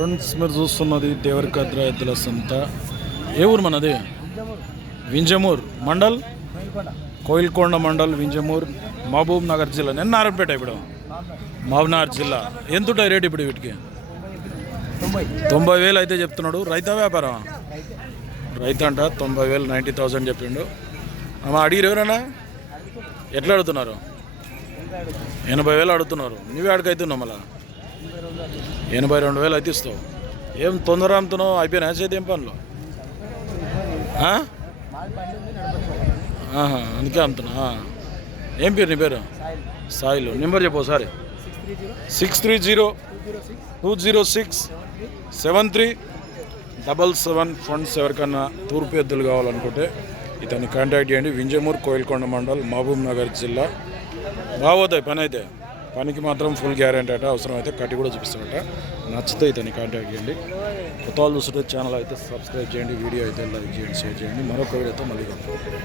Friends మీరు చూస్తున్నది దేవరకద్ర ఎద్దుల సంత. ఏ ఊరు మనది వింజమూర్ మండల్? కోయిల్కొండ మండల్ వింజమూర్ మహబూబ్ నగర్ జిల్లా. నేను నారాయణపేట ఇప్పుడు. మహబూబ్నగర్ జిల్లా. ఎంత ఉంటాయి రేట్ ఇప్పుడు వీటికి? తొంభై వేలు అయితే చెప్తున్నాడు. రైతా వ్యాపారం? రైతు అంట తొంభై వేలు నైంటీ థౌసండ్ చెప్పిండు. అమ్మ అడిగిరు ఎవరన్నా? ఎట్లా అడుగుతున్నారు? ఎనభై వేలు అడుగుతున్నారు. నువ్వే అవుతున్నావు మళ్ళా. ఎనభై రెండు వేలు అయితే ఇస్తావు ఏం తొందర అమ్ముతున్నావు అయిపోయినా చేతి ఏం పనులు? అందుకే అమ్ముతున్నా ఏం పేరు నీ పేరు? సాయిలు. నెంబర్ చెప్పు ఒకసారి. Six three zero two zero six seven three double seven funds ఎవరికన్నా తూర్పు ఎద్దులు కావాలనుకుంటే ఇతన్ని కాంటాక్ట్ చేయండి. వింజమూర్ కోయిల్కొండ మండల్ మహబూబ్ నగర్ జిల్లా. బాగోతాయి పని అయితే పనికి మాత్రం ఫుల్ గ్యారెంటీ అట. అవసరం అయితే కట్టి కూడా చూపిస్తాడట నచ్చితే ఇతన్ని కాంటాక్ట్ చేయండి. కొత్త వాళ్ళు చూస్తుంటే ఛానల్ అయితే సబ్స్క్రైబ్ చేయండి. వీడియో అయితే లైక్ చేయండి షేర్ చేయండి. మరొక వీడియోతో మళ్ళీ కలుద్దాం.